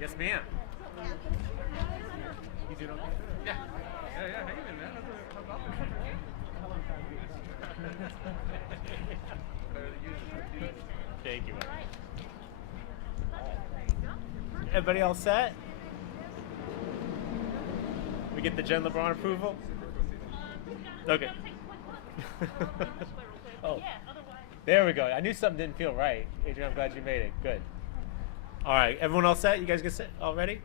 Yes, ma'am. You doing okay? Yeah. How you been, man? Thank you, man. Everybody all set? We get the Jen LeBron approval? Okay. Oh, there we go. I knew something didn't feel right. Adrian, I'm glad you made it. Good. All right, everyone all set? You guys get set all ready?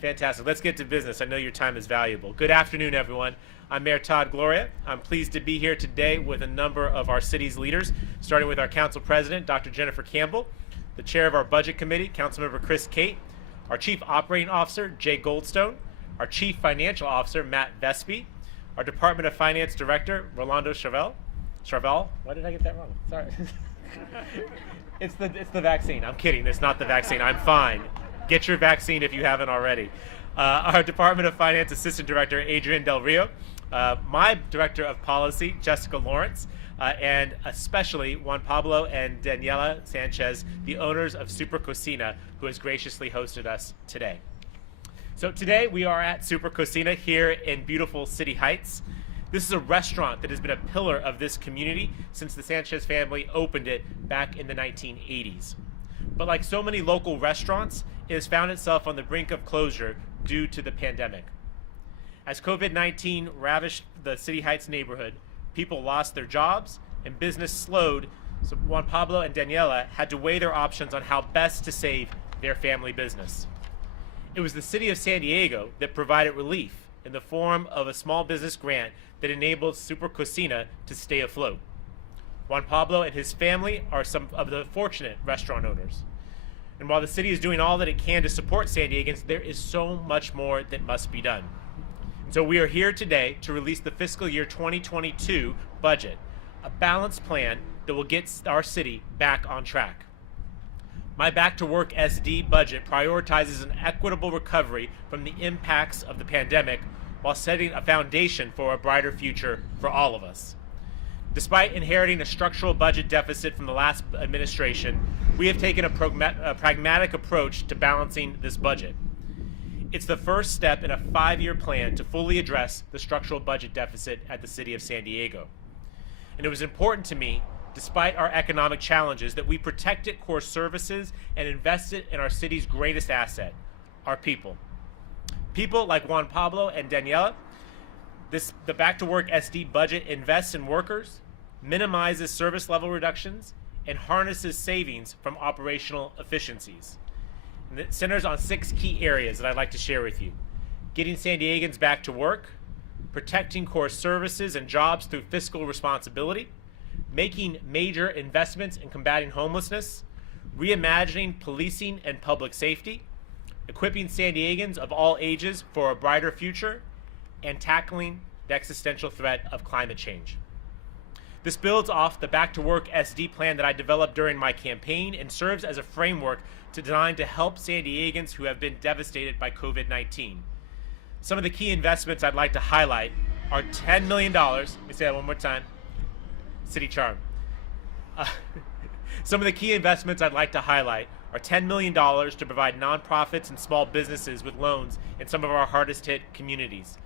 Fantastic. Let's get to business. I know your time is valuable. Good afternoon, everyone. I'm Mayor Todd Gloria. I'm pleased to be here today with a number of our city's leaders, starting with our council president, Dr. Jennifer Campbell, the chair of our budget committee, Councilmember Chris Cate, our chief operating officer, Jay Goldstone, our chief financial officer, Matt Vespi, our Department of Finance director, Rolando Charvel. Why did I get that wrong? Sorry. It's the vaccine. I'm kidding. It's not the vaccine. I'm fine. Get your vaccine if you haven't already. Our Department of Finance Assistant Director, Adrian Del Rio, my Director of Policy, Jessica Lawrence, and especially Juan Pablo and Daniela Sanchez, the owners of Super Cocina, who has graciously hosted us today. So today we are at Super Cocina here in beautiful City Heights. This is a restaurant that has been a pillar of this community since the Sanchez family opened it back in the 1980s. But like so many local restaurants, it has found itself on the brink of closure due to the pandemic. As COVID-19 ravished the City Heights neighborhood, people lost their jobs and business slowed, so Juan Pablo and Daniela had to weigh their options on how best to save their family business. It was the city of San Diego that provided relief in the form of a small business grant that enabled Super Cocina to stay afloat. Juan Pablo and his family are some of the fortunate restaurant owners. And while the city is doing all that it can to support San Diegans, there is so much more that must be done. And so we are here today to release the fiscal year 2022 budget, a balanced plan that will get our city back on track. My Back to Work SD budget prioritizes an equitable recovery from the impacts of the pandemic while setting a foundation for a brighter future for all of us. Despite inheriting a structural budget deficit from the last administration, we have taken a pragmatic approach to balancing this budget. It's the first step in a 5-year plan to fully address the structural budget deficit at the city of San Diego. And it was important to me, despite our economic challenges, that we protected core services and invested in our city's greatest asset, our people. People like Juan Pablo and Daniela. The Back to Work SD budget invests in workers, minimizes service level reductions, and harnesses savings from operational efficiencies. And it centers on 6 key areas that I'd like to share with you. Getting San Diegans back to work, protecting core services and jobs through fiscal responsibility, making major investments in combating homelessness, reimagining policing and public safety, equipping San Diegans of all ages for a brighter future, and tackling the existential threat of climate change. This builds off the Back to Work SD plan that I developed during my campaign and serves as a framework designed to help San Diegans who have been devastated by COVID-19. Some of the key investments I'd like to highlight are $10 million. Let me say that one more time. City charm. Some of the key investments I'd like to highlight are $10 million to provide nonprofits and small businesses with loans in some of our hardest hit communities.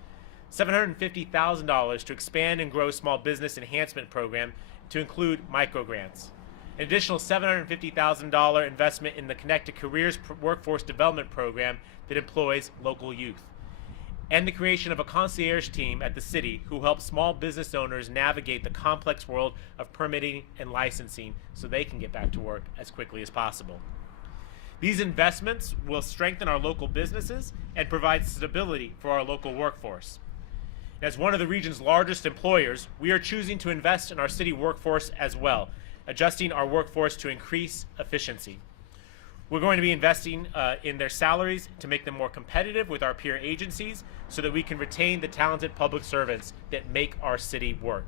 $750,000 to expand and grow small business enhancement program to include microgrants. An additional $750,000 investment in the Connected Careers workforce development program that employs local youth. And the creation of a concierge team at the city who helps small business owners navigate the complex world of permitting and licensing so they can get back to work as quickly as possible. These investments will strengthen our local businesses and provide stability for our local workforce. As one of the region's largest employers, we are choosing to invest in our city workforce as well, adjusting our workforce to increase efficiency. We're going to be investing in their salaries to make them more competitive with our peer agencies so that we can retain the talented public servants that make our city work.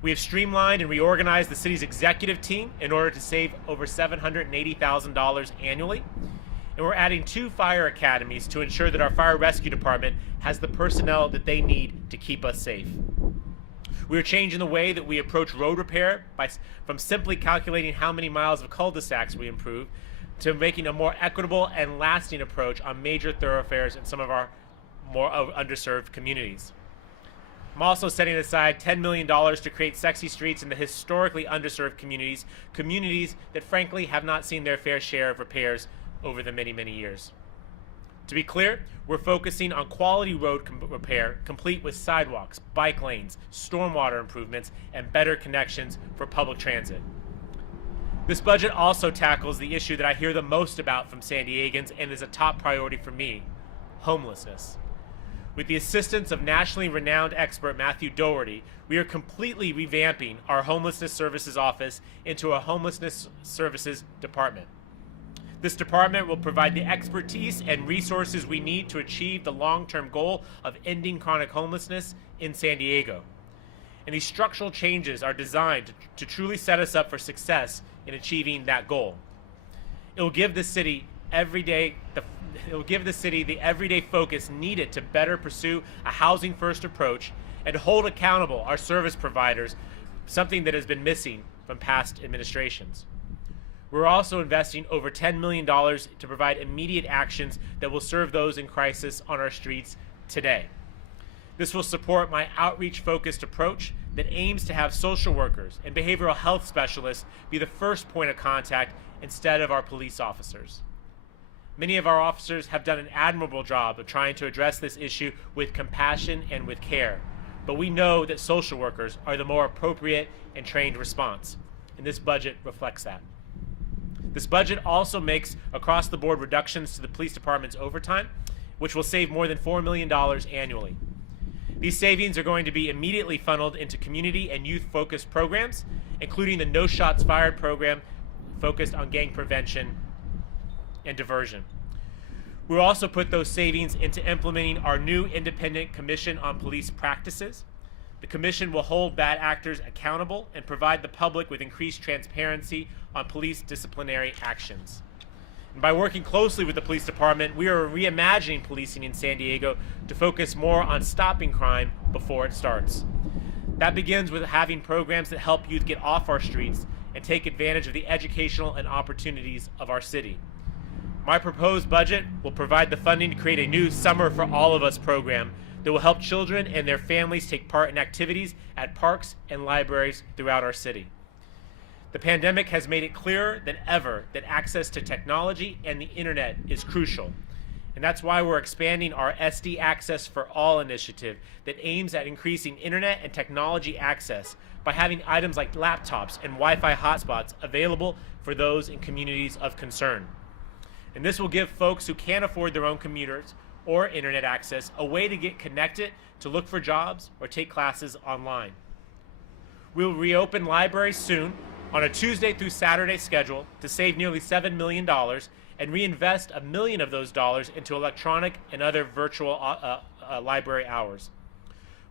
We have streamlined and reorganized the city's executive team in order to save over $780,000 annually. And we're adding 2 fire academies to ensure that our fire rescue department has the personnel that they need to keep us safe. We are changing the way that we approach road repair from simply calculating how many miles of cul-de-sacs we improve to making a more equitable and lasting approach on major thoroughfares in some of our more underserved communities. I'm also setting aside $10 million to create sexy streets in the historically underserved communities, communities that frankly have not seen their fair share of repairs over the many, many years. To be clear, we're focusing on quality road repair, complete with sidewalks, bike lanes, stormwater improvements, and better connections for public transit. This budget also tackles the issue that I hear the most about from San Diegans and is a top priority for me: homelessness. With the assistance of nationally renowned expert Matthew Doherty, we are completely revamping our Homelessness Services Office into a Homelessness Services Department. This department will provide the expertise and resources we need to achieve the long-term goal of ending chronic homelessness in San Diego. And these structural changes are designed to truly set us up for success in achieving that goal. It will give the city the everyday focus needed to better pursue a housing-first approach and hold accountable our service providers, something that has been missing from past administrations. We're also investing over $10 million to provide immediate actions that will serve those in crisis on our streets today. This will support my outreach-focused approach that aims to have social workers and behavioral health specialists be the first point of contact instead of our police officers. Many of our officers have done an admirable job of trying to address this issue with compassion and with care, but we know that social workers are the more appropriate and trained response, and this budget reflects that. This budget also makes across-the-board reductions to the police department's overtime, which will save more than $4 million annually. These savings are going to be immediately funneled into community and youth-focused programs, including the No Shots Fired program focused on gang prevention and diversion. We'll also put those savings into implementing our new independent commission on police practices. The commission will hold bad actors accountable and provide the public with increased transparency on police disciplinary actions. And by working closely with the police department, we are reimagining policing in San Diego to focus more on stopping crime before it starts. That begins with having programs that help youth get off our streets and take advantage of the educational and opportunities of our city. My proposed budget will provide the funding to create a new Summer for All of Us program that will help children and their families take part in activities at parks and libraries throughout our city. The pandemic has made it clearer than ever that access to technology and the internet is crucial. And that's why we're expanding our SD Access for All initiative that aims at increasing internet and technology access by having items like laptops and Wi-Fi hotspots available for those in communities of concern. And this will give folks who can't afford their own computers or internet access a way to get connected, to look for jobs, or take classes online. We'll reopen libraries soon on a Tuesday through Saturday schedule to save nearly $7 million and reinvest $1 million of those dollars into electronic and other virtual library hours.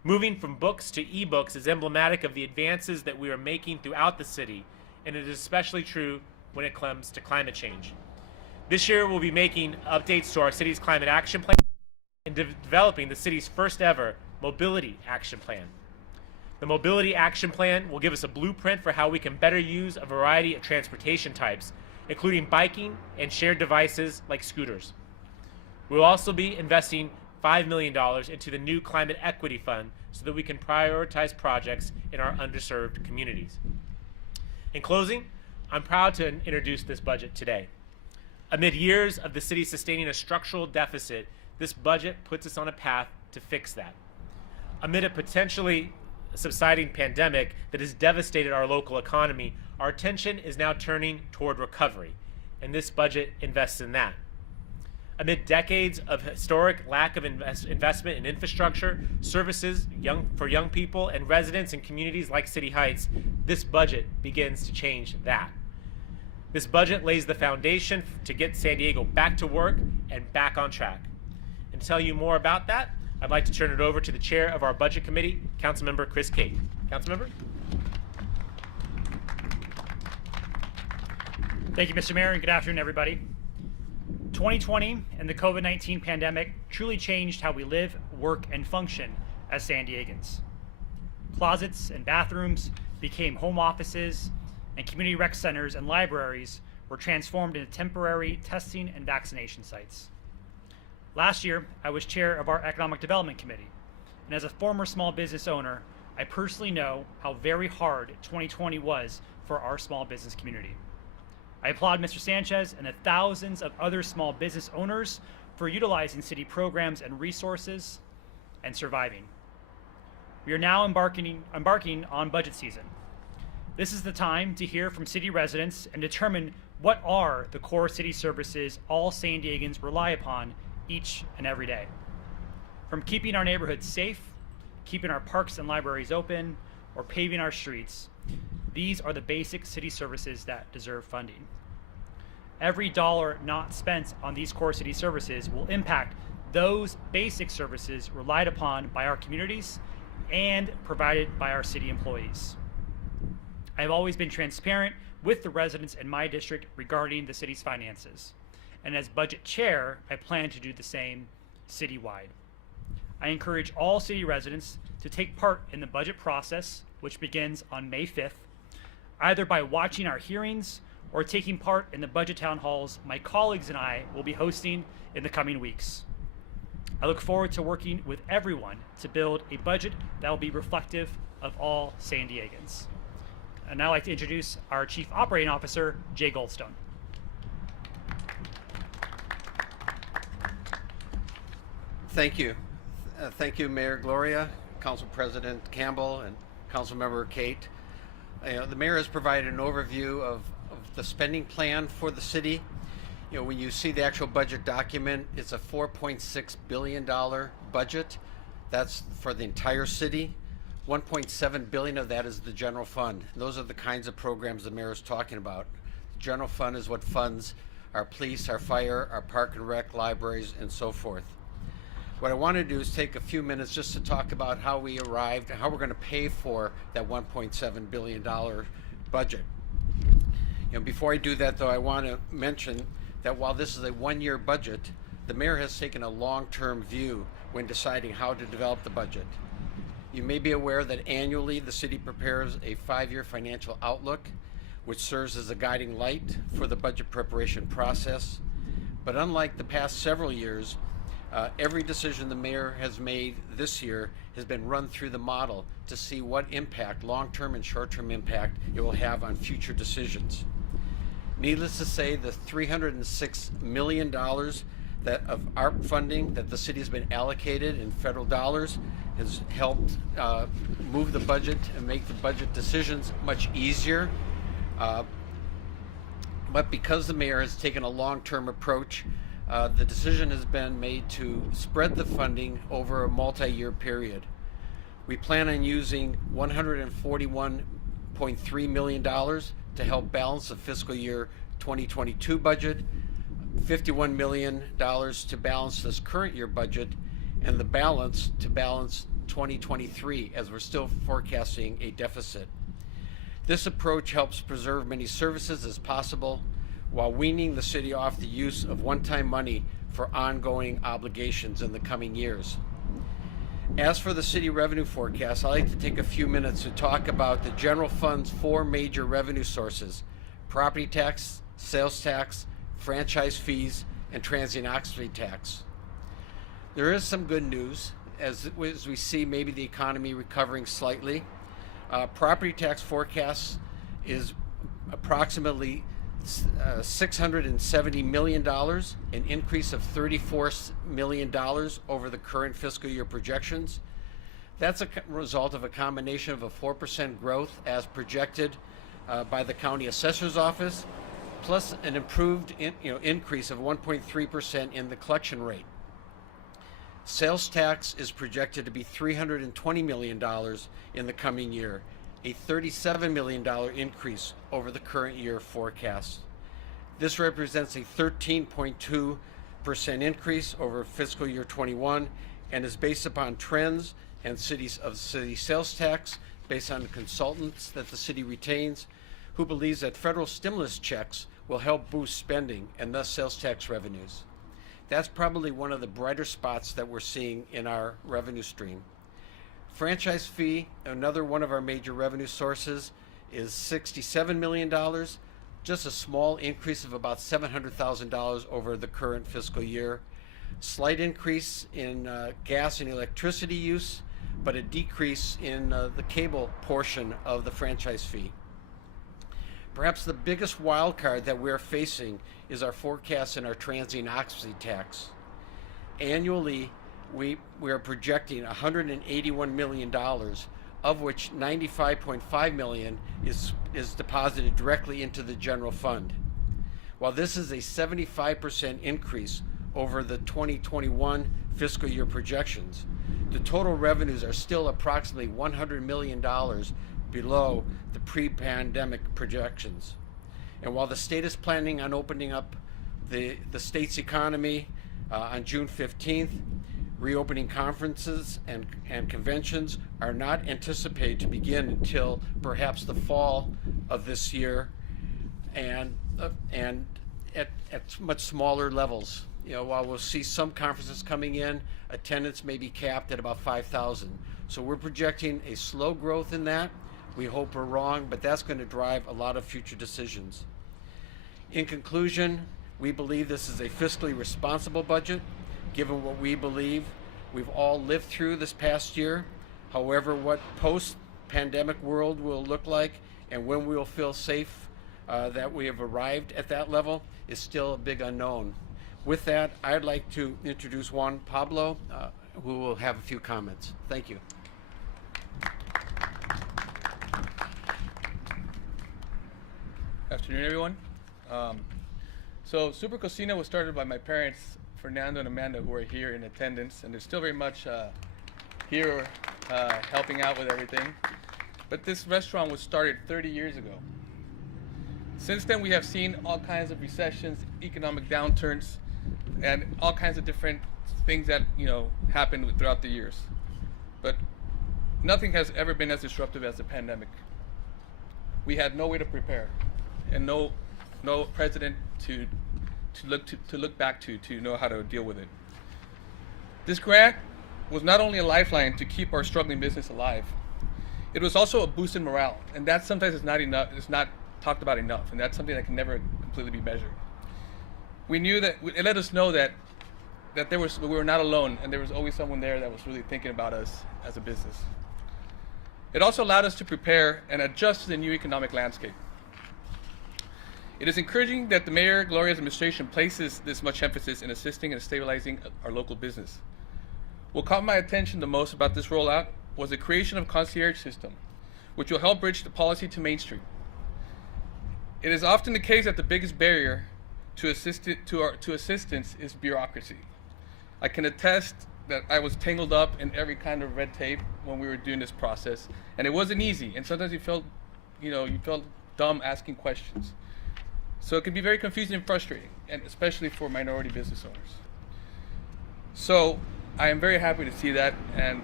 Moving from books to ebooks is emblematic of the advances that we are making throughout the city, and it is especially true when it comes to climate change. This year, we'll be making updates to our city's climate action plan and developing the city's first ever mobility action plan. The mobility action plan will give us a blueprint for how we can better use a variety of transportation types, including biking and shared devices like scooters. We'll also be investing $5 million into the new Climate Equity Fund so that we can prioritize projects in our underserved communities. In closing, I'm proud to introduce this budget today. Amid years of the city sustaining a structural deficit, this budget puts us on a path to fix that. Amid a potentially subsiding pandemic that has devastated our local economy, our attention is now turning toward recovery, and this budget invests in that. Amid decades of historic lack of investment in infrastructure, services for young people, and residents in communities like City Heights, this budget begins to change that. This budget lays the foundation to get San Diego back to work and back on track. And to tell you more about that, I'd like to turn it over to the chair of our budget committee, Councilmember Chris Cate. Councilmember? Thank you, Mr. Mayor, and good afternoon, everybody. 2020 and the COVID-19 pandemic truly changed how we live, work, and function as San Diegans. Closets and bathrooms became home offices, and community rec centers and libraries were transformed into temporary testing and vaccination sites. Last year, I was chair of our Economic Development Committee, and as a former small business owner, I personally know how very hard 2020 was for our small business community. I applaud Mr. Sanchez and the thousands of other small business owners for utilizing city programs and resources and surviving. We are now embarking on budget season. This is the time to hear from city residents and determine what are the core city services all San Diegans rely upon each and every day. From keeping our neighborhoods safe, keeping our parks and libraries open, or paving our streets, these are the basic city services that deserve funding. Every dollar not spent on these core city services will impact those basic services relied upon by our communities and provided by our city employees. I have always been transparent with the residents in my district regarding the city's finances, and as budget chair, I plan to do the same citywide. I encourage all city residents to take part in the budget process, which begins on May 5th, either by watching our hearings or taking part in the budget town halls my colleagues and I will be hosting in the coming weeks. I look forward to working with everyone to build a budget that will be reflective of all San Diegans. I'd now like to introduce our Chief Operating Officer, Jay Goldstone. Thank you. Thank you, Mayor Gloria, Council President Campbell, and Council Member Kate. The mayor has provided an overview of the spending plan for the city. When you see the actual budget document, it's a $4.6 billion budget. That's for the entire city. $1.7 billion of that is the general fund. Those are the kinds of programs the mayor is talking about. The general fund is what funds our police, our fire, our park and rec, libraries, and so forth. What I want to do is take a few minutes just to talk about how we arrived and how we're going to pay for that $1.7 billion budget. Before I do that, though, I want to mention that while this is a one-year budget, the mayor has taken a long-term view when deciding how to develop the budget. You may be aware that annually the city prepares a 5-year financial outlook, which serves as a guiding light for the budget preparation process. But unlike the past several years, every decision the mayor has made this year has been run through the model to see what impact, long-term and short-term impact, it will have on future decisions. Needless to say, the $306 million that of ARP funding that the city has been allocated in federal dollars has helped move the budget and make the budget decisions much easier. But because the mayor has taken a long-term approach, the decision has been made to spread the funding over a multi-year period. We plan on using $141.3 million to help balance the fiscal year 2022 budget, $51 million to balance this current year budget, and the balance to balance 2023 as we're still forecasting a deficit. This approach helps preserve many services as possible while weaning the city off the use of one-time money for ongoing obligations in the coming years. As for the city revenue forecast, I'd like to take a few minutes to talk about the general fund's 4 major revenue sources: property tax, sales tax, franchise fees, and transient occupancy tax. There is some good news as we see maybe the economy recovering slightly. Property tax forecast is approximately $670 million, an increase of $34 million over the current fiscal year projections. That's a result of a combination of a 4% growth as projected by the county assessor's office, plus an improved increase of 1.3% in the collection rate. Sales tax is projected to be $320 million in the coming year, a $37 million increase over the current year forecast. This represents a 13.2% increase over fiscal year 21 and is based upon trends and city sales tax based on consultants that the city retains, who believes that federal stimulus checks will help boost spending and thus sales tax revenues. That's probably one of the brighter spots that we're seeing in our revenue stream. Franchise fee, another one of our major revenue sources, is $67 million, just a small increase of about $700,000 over the current fiscal year. Slight increase in gas and electricity use, but a decrease in the cable portion of the franchise fee. Perhaps the biggest wild card that we're facing is our forecast in our transient occupancy tax. Annually, we are projecting $181 million, of which $95.5 million is deposited directly into the general fund. While this is a 75% increase over the 2021 fiscal year projections, the total revenues are still approximately $100 million below the pre-pandemic projections. And while the state is planning on opening up the state's economy on June 15th, reopening conferences and conventions are not anticipated to begin until perhaps the fall of this year, and at much smaller levels. While we'll see some conferences coming in, attendance may be capped at about 5,000. So we're projecting a slow growth in that. We hope we're wrong, but that's going to drive a lot of future decisions. In conclusion, we believe this is a fiscally responsible budget, given what we believe we've all lived through this past year. However, what post-pandemic world will look like and when we'll feel safe that we have arrived at that level is still a big unknown. With that, I'd like to introduce Juan Pablo, who will have a few comments. Thank you. Afternoon, everyone. So Super Cocina was started by my parents, Fernando and Amanda, who are here in attendance, and they're still very much here helping out with everything. But this restaurant was started 30 years ago. Since then, we have seen all kinds of recessions, economic downturns, and all kinds of different things that happened throughout the years. But nothing has ever been as disruptive as the pandemic. We had no way to prepare, and no president to look back to know how to deal with it. This grant was not only a lifeline to keep our struggling business alive, it was also a boost in morale, and that sometimes is not enough. It's not talked about enough, and that's something that can never completely be measured. We knew that it let us know that we were not alone, and there was always someone there that was really thinking about us as a business. It also allowed us to prepare and adjust to the new economic landscape. It is encouraging that the Mayor Gloria's administration places this much emphasis in assisting and stabilizing our local business. What caught my attention the most about this rollout was the creation of a concierge system, which will help bridge the policy to Main Street. It is often the case that the biggest barrier to assistance is bureaucracy. I can attest that I was tangled up in every kind of red tape when we were doing this process, and it wasn't easy. And sometimes you felt dumb asking questions. So it can be very confusing and frustrating, and especially for minority business owners. So I am very happy to see that, and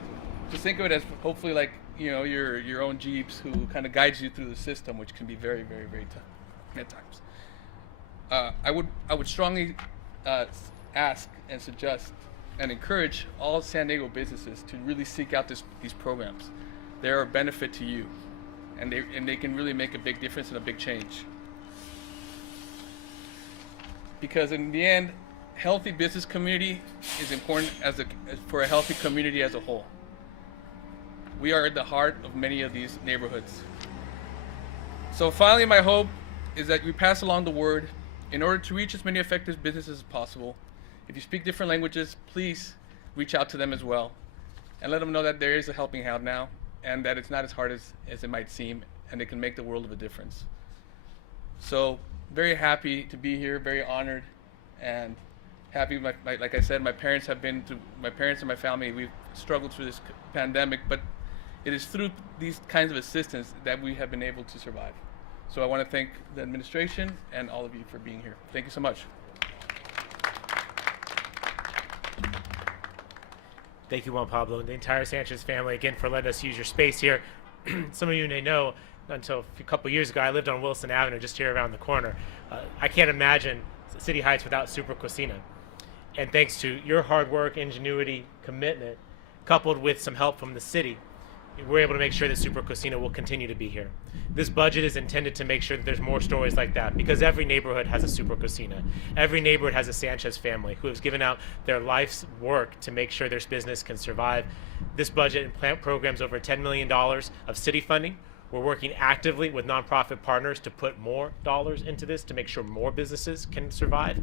just think of it as hopefully like your own Jeeps who kind of guides you through the system, which can be very, very, very tough at times. I would strongly ask and suggest and encourage all San Diego businesses to really seek out these programs. They're a benefit to you, and they can really make a big difference and a big change. Because in the end, healthy business community is important for a healthy community as a whole. We are at the heart of many of these neighborhoods. So finally, my hope is that we pass along the word in order to reach as many affected businesses as possible. If you speak different languages, please reach out to them as well and let them know that there is a helping hand now and that it's not as hard as it might seem, and it can make the world of a difference. So very happy to be here, very honored, and happy. Like I said, my parents and my family, we've struggled through this pandemic, but it is through these kinds of assistance that we have been able to survive. So I want to thank the administration and all of you for being here. Thank you so much. Thank you, Juan Pablo, and the entire Sanchez family, again, for letting us use your space here. Some of you may know, until a couple years ago, I lived on Wilson Avenue, just here around the corner. I can't imagine City Heights without Super Cocina. And thanks to your hard work, ingenuity, commitment, coupled with some help from the city, we're able to make sure that Super Cocina will continue to be here. This budget is intended to make sure that there's more stories like that, because every neighborhood has a Super Cocina. Every neighborhood has a Sanchez family who has given out their life's work to make sure their business can survive. This budget programs over $10 million of city funding. We're working actively with nonprofit partners to put more dollars into this to make sure more businesses can survive.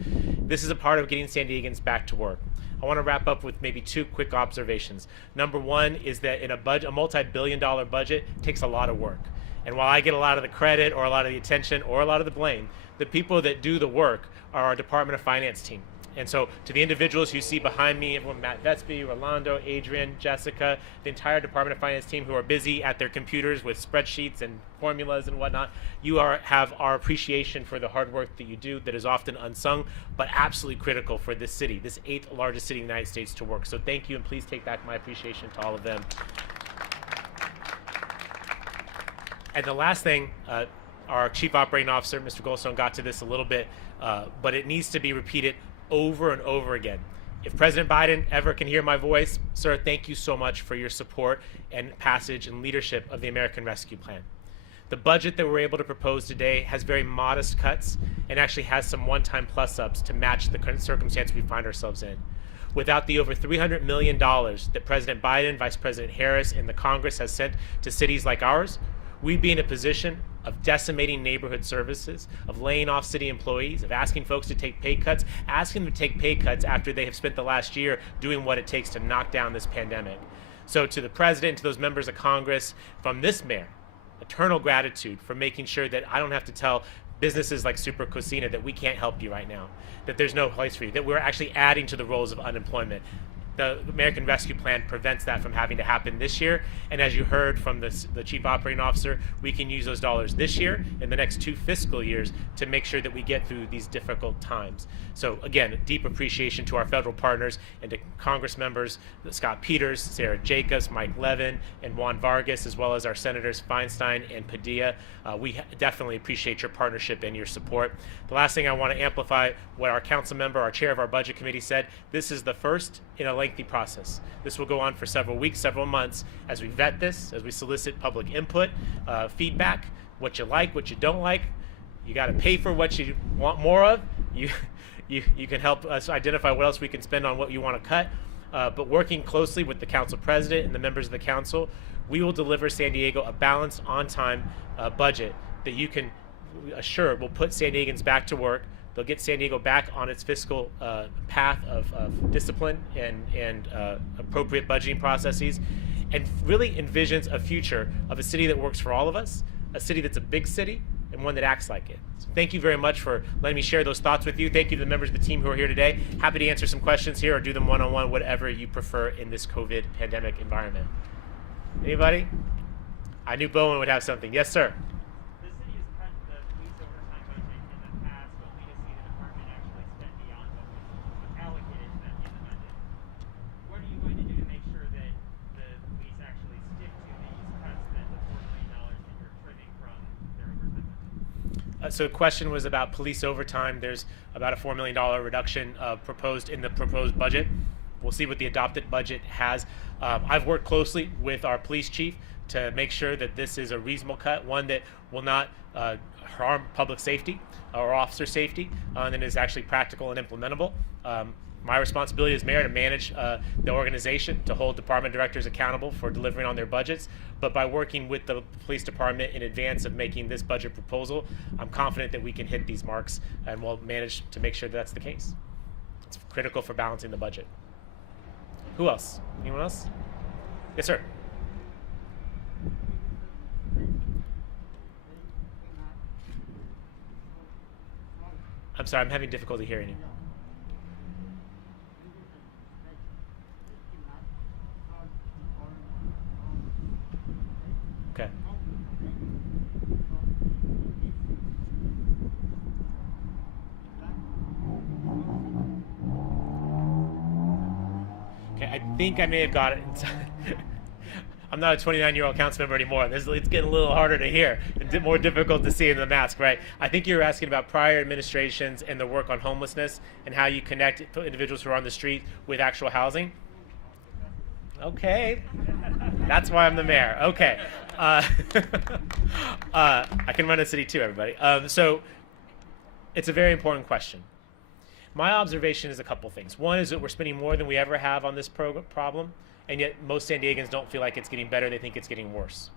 This is a part of getting San Diegans back to work. I want to wrap up with maybe 2 quick observations. Number one is that in a multi-billion-dollar budget takes a lot of work. And while I get a lot of the credit or a lot of the attention or a lot of the blame, the people that do the work are our Department of Finance team. And so to the individuals you see behind me, everyone, Matt Vetsby, Rolando, Adrian, Jessica, the entire Department of Finance team who are busy at their computers with spreadsheets and formulas and whatnot, you have our appreciation for the hard work that you do that is often unsung, but absolutely critical for this city, this 8th largest city in the United States, to work. So thank you, and please take back my appreciation to all of them. And the last thing, our Chief Operating Officer, Mr. Goldstone, got to this a little bit, but it needs to be repeated over and over again. If President Biden ever can hear my voice, sir, thank you so much for your support and passage and leadership of the American Rescue Plan. The budget that we're able to propose today has very modest cuts and actually has some one-time plus-ups to match the current circumstance we find ourselves in. Without the over $300 million that President Biden, Vice President Harris, and the Congress has sent to cities like ours, we'd be in a position of decimating neighborhood services, of laying off city employees, of asking folks to take pay cuts, asking them to take pay cuts after they have spent the last year doing what it takes to knock down this pandemic. So to the President, to those members of Congress, from this mayor, eternal gratitude for making sure that I don't have to tell businesses like Super Cocina that we can't help you right now, that there's no place for you, that we're actually adding to the rolls of unemployment. The American Rescue Plan prevents that from having to happen this year. And as you heard from the Chief Operating Officer, we can use those dollars this year and the next 2 fiscal years to make sure that we get through these difficult times. So again, deep appreciation to our federal partners and to Congress members, Scott Peters, Sarah Jacobs, Mike Levin, and Juan Vargas, as well as our Senators Feinstein and Padilla. We definitely appreciate your partnership and your support. The last thing I want to amplify what our council member, our chair of our budget committee said, this is the first in a lengthy process. This will go on for several weeks, several months, as we vet this, as we solicit public input, feedback, what you like, what you don't like. You got to pay for what you want more of. You can help us identify what else we can spend on what you want to cut. But working closely with the council president and the members of the council, we will deliver San Diego a balanced, on-time budget that you can assure will put San Diegans back to work. They'll get San Diego back on its fiscal path of discipline and appropriate budgeting processes, and really envisions a future of a city that works for all of us, a city that's a big city, and one that acts like it. So thank you very much for letting me share those thoughts with you. Thank you to the members of the team who are here today. Happy to answer some questions here or do them one-on-one, whatever you prefer in this COVID pandemic environment. Anybody? I knew Bowen would have something. Yes, sir. The city has cut the police overtime budget in the past, only to see the department actually spend beyond what was allocated to them in the budget. What are you going to do to make sure that the police actually stick to these cuts, that the $4 million that you're trimming from their overtime budget? So the question was about police overtime. There's about a $4 million reduction proposed in the proposed budget. We'll see what the adopted budget has. I've worked closely with our police chief to make sure that this is a reasonable cut, one that will not harm public safety or officer safety, and is actually practical and implementable. My responsibility as mayor to manage the organization, to hold department directors accountable for delivering on their budgets. But by working with the police department in advance of making this budget proposal, I'm confident that we can hit these marks, and we'll manage to make sure that's the case. It's critical for balancing the budget. Who else? Anyone else? Yes, sir. I'm sorry, I'm having difficulty hearing you. Okay. Okay, I think I may have got it. I'm not a 29-year-old council member anymore. It's getting a little harder to hear and more difficult to see in the mask, right? I think you were asking about prior administrations and the work on homelessness and how you connect individuals who are on the street with actual housing. Okay. That's why I'm the mayor. Okay. I can run a city too, everybody. So it's a very important question. My observation is a couple things. One is that we're spending more than we ever have on this problem, and yet most San Diegans don't feel like it's getting better. They think it's getting worse.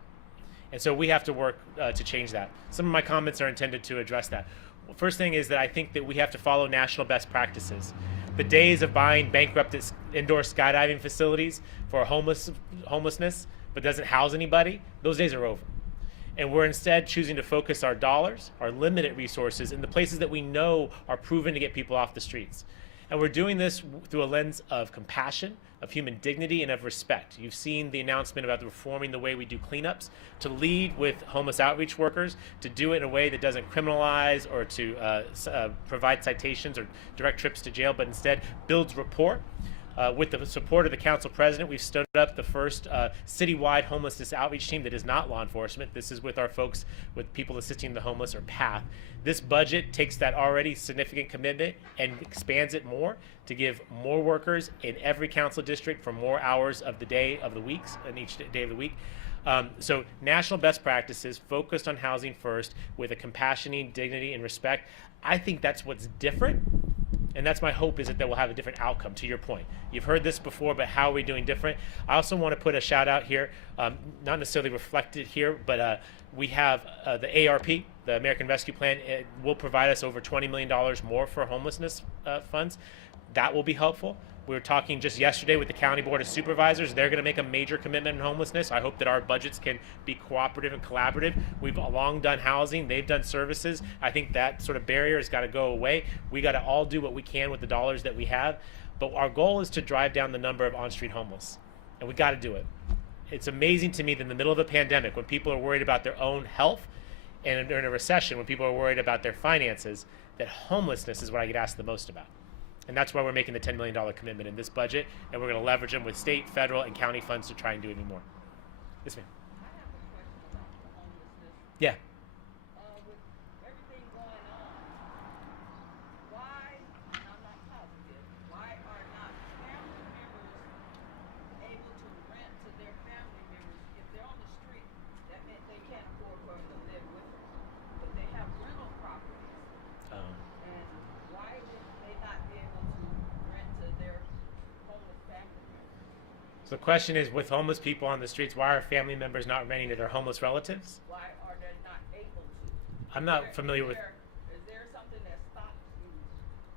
And so we have to work to change that. Some of my comments are intended to address that. First thing is that I think that we have to follow national best practices. The days of buying bankrupted indoor skydiving facilities for homelessness but doesn't house anybody, those days are over. And we're instead choosing to focus our dollars, our limited resources, in the places that we know are proven to get people off the streets. And we're doing this through a lens of compassion, of human dignity, and of respect. You've seen the announcement about reforming the way we do cleanups, to lead with homeless outreach workers, to do it in a way that doesn't criminalize or to provide citations or direct trips to jail, but instead builds rapport. With the support of the council president, we've stood up the first citywide homelessness outreach team that is not law enforcement. This is with our folks with people assisting the homeless, or PATH. This budget takes that already significant commitment and expands it more to give more workers in every council district for more hours of the day of the weeks, and each day of the week. So national best practices focused on housing first with a compassionate dignity and respect. I think that's what's different. And that's my hope, is that we'll have a different outcome, to your point. You've heard this before, but how are we doing different? I also want to put a shout out here, not necessarily reflected here, but we have the ARP, the American Rescue Plan. It will provide us over $20 million more for homelessness funds. That will be helpful. We were talking just yesterday with the County Board of Supervisors. They're going to make a major commitment in homelessness. I hope that our budgets can be cooperative and collaborative. We've long done housing. They've done services. I think that sort of barrier has got to go away. We got to all do what we can with the dollars that we have. But our goal is to drive down the number of on-street homeless. And we got to do it. It's amazing to me that in the middle of a pandemic, when people are worried about their own health, and during a recession, when people are worried about their finances, that homelessness is what I get asked the most about. And that's why we're making the $10 million commitment in this budget, and we're going to leverage them with state, federal, and county funds to try and do even more. Yes, ma'am. I have a question about the homelessness. Yeah. With everything going on, why, and I'm not positive, why are not family members able to rent to their family members? If they're on the street, that means they can't afford for them to live with them. But they have rental properties. And why would they not be able to rent to their homeless family members? So the question is, with homeless people on the streets, why are family members not renting to their homeless relatives? Why are they not able to? I'm not familiar with... Is there something that stops you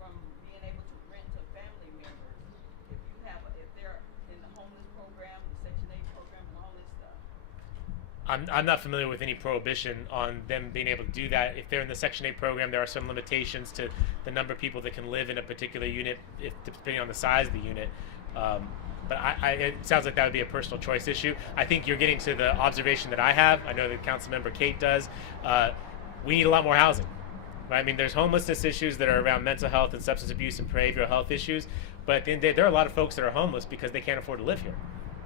from being able to rent to family members if they're in the homeless program, the Section 8 program, and all this stuff? I'm not familiar with any prohibition on them being able to do that. If they're in the Section 8 program, there are some limitations to the number of people that can live in a particular unit, depending on the size of the unit. But it sounds like that would be a personal choice issue. I think you're getting to the observation that I have. I know that Councilmember Kate does. We need a lot more housing. Right? I mean, there's homelessness issues that are around mental health and substance abuse and behavioral health issues. But at the end of the day, there are a lot of folks that are homeless because they can't afford to live here.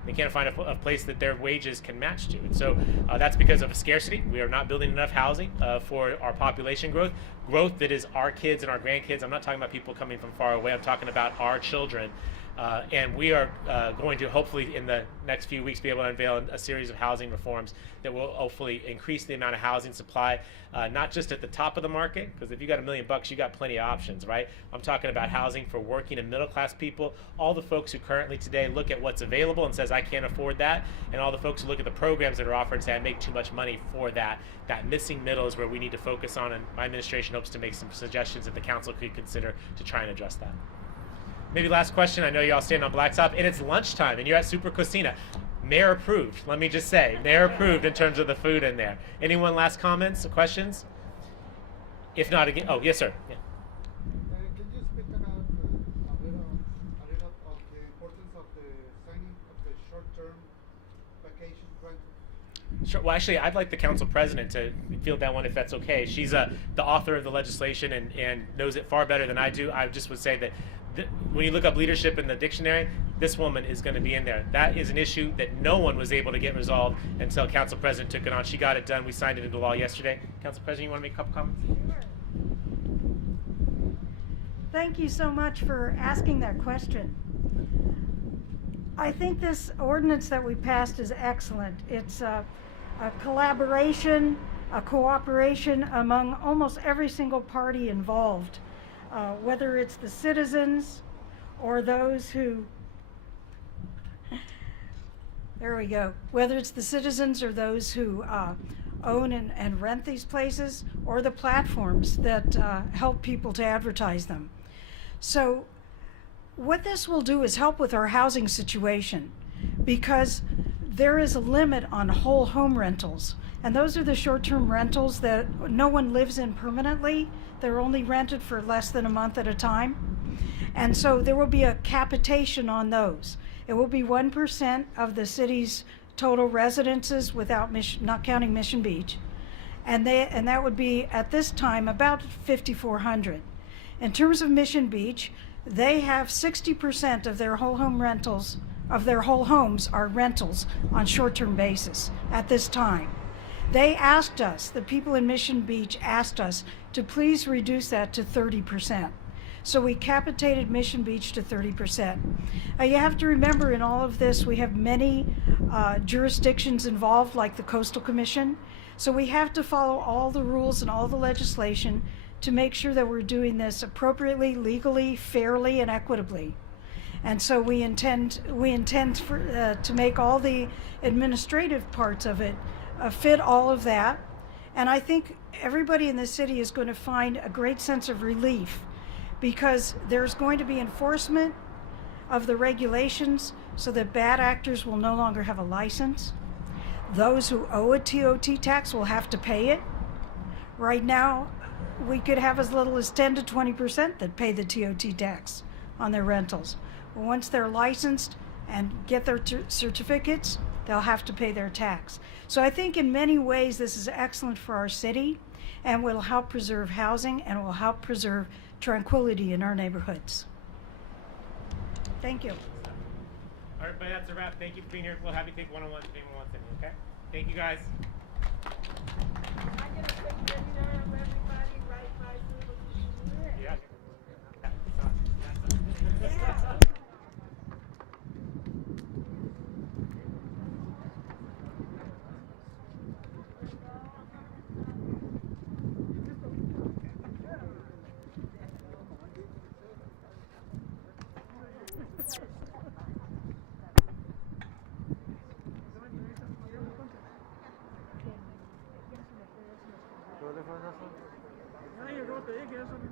They can't find a place that their wages can match to. And so that's because of a scarcity. We are not building enough housing for our population growth that is our kids and our grandkids. I'm not talking about people coming from far away. I'm talking about our children. And we are going to hopefully in the next few weeks be able to unveil a series of housing reforms that will hopefully increase the amount of housing supply, not just at the top of the market, because if you got $1 million, you got plenty of options, right? I'm talking about housing for working and middle class people, all the folks who currently today look at what's available and says, I can't afford that, and all the folks who look at the programs that are offered and say, I make too much money for that. That missing middle is where we need to focus on, and my administration hopes to make some suggestions that the council could consider to try and address that. Maybe last question. I know you all stand on Blacktop, and it's lunchtime, and you're at Super Cocina. Mayor approved. Let me just say, Mayor approved in terms of the food in there. Anyone last comments or questions? If not, again, oh yes, sir. Yeah. Can you speak about a little of the importance of the signing of the short-term vacation rental? Sure. Well, actually, I'd like the council president to field that one if that's okay. She's the author of the legislation and knows it far better than I do. I just would say that when you look up leadership in the dictionary, this woman is going to be in there. That is an issue that no one was able to get resolved until Council President took it on. She got it done. We signed it into law yesterday. Council President, you want to make a couple comments? Thank you so much for asking that question. I think this ordinance that we passed is excellent. It's a collaboration, a cooperation among almost every single party involved, whether it's the citizens or those who, there we go, whether it's the citizens or those who own and rent these places, or the platforms that help people to advertise them. So what this will do is help with our housing situation, because there is a limit on whole home rentals. And those are the short-term rentals that no one lives in permanently. They're only rented for less than a month at a time. And so there will be a capitation on those. It will be 1% of the city's total residences without not counting Mission Beach. And that would be, at this time, about 5,400. In terms of Mission Beach, they have 60% of their whole home rentals, of their whole homes are rentals on short-term basis at this time. They asked us, the people in Mission Beach asked us to please reduce that to 30%. So we capitated Mission Beach to 30%. You have to remember, in all of this, we have many jurisdictions involved, like the Coastal Commission. So we have to follow all the rules and all the legislation to make sure that we're doing this appropriately, legally, fairly, and equitably. And so we intend to make all the administrative parts of it fit all of that. And I think everybody in the city is going to find a great sense of relief, because there's going to be enforcement of the regulations so that bad actors will no longer have a license. Those who owe a TOT tax will have to pay it. Right now, we could have as little as 10 to 20% that pay the TOT tax on their rentals. But once they're licensed and get their certificates, they'll have to pay their tax. So I think in many ways this is excellent for our city, and will help preserve housing, and will help preserve tranquility in our neighborhoods. Thank you. All right, but that's a wrap. Thank you for being here. We'll have you take one-on-one if anyone wants any, okay? Thank you, guys. Can I get a quick picture of everybody right by through the Yeah. Yeah. Ay, yo como te dije, eso no.